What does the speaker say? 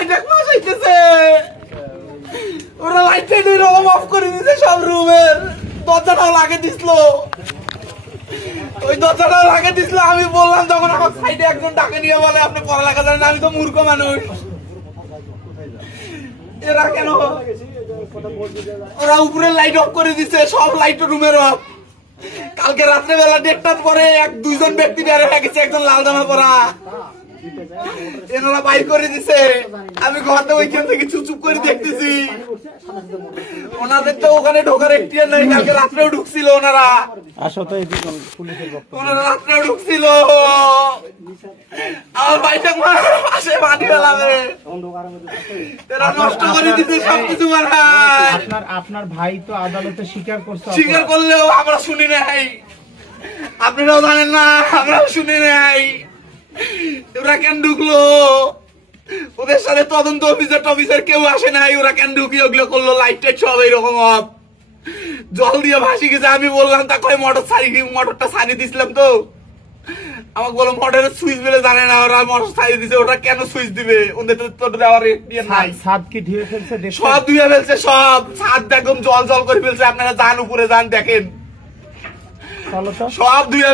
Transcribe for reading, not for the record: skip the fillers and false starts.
Hijack মাস হইতেছে, ওরা light tight এরকম অফ করে দিছে সব রুমের, দরজাটাও লাগে দিছিল, ওই দরজাটাও লাগে দিছিল। আমি বললাম তখন আমার সাইডে একজন ডাকে নিয়ে বলে আপনি পড়ালেখা জানেন, আমি তো মূর্খ মানুষ। এরা কেন, ওরা উপরে লাইট অফ করে দিছে, সব লাইট রুমের অফ। কালকে রাত্রে বেলা 1:30টার পরে দুইজন ব্যক্তি বের হয়ে গেছে, একজন লাল জামা পরা, এনারা বাইর করে দিছে। আমি ঘরটা ওইখান থেকে চুপ করে দেখতেছি, ওনাদের তো ওখানে ঢোকার এখতিয়ার নাই। কালকে রাত্রেও ঢুকছিল ওনারা, ওনারা রাত্রেও ঢুকছিল। আমার বাইটা পাশে মাটি ফেলাবে, এরা নষ্ট করে দিতে সবকিছু। আপনার ভাই তো আদালতে স্বীকার করলেও আমরা শুনি নাই, আপনারাও জানেন না, আমরাও শুনি নাই। ওরা কেন ঢুকলো, ওদের সাথে তদন্ত অফিসার কেউ আসে নাই, ওরা কেন ঢুকি ওগুলো করলো? লাইট টাইট সব এইরকম অফ, জল দিয়ে ভাসি গেছে। আমি বললাম তা কয় মোটরটা সারিয়ে দিছিলাম তো, আমাকে বলো মোটরের সুইচ দিলে জানে না, ওরা মোটর সারিয়ে দিছে। ওটা কেন সুইচ দিবে? ওদের তো দেওয়ার নাই। ছাদ কি ধুয়ে ফেলছে? সব ধুয়ে ফেলছে, সব ছাদ একদম জল জল করে ফেলছে। আপনারা যান উপরে যান দেখেন, সব ধুয়ে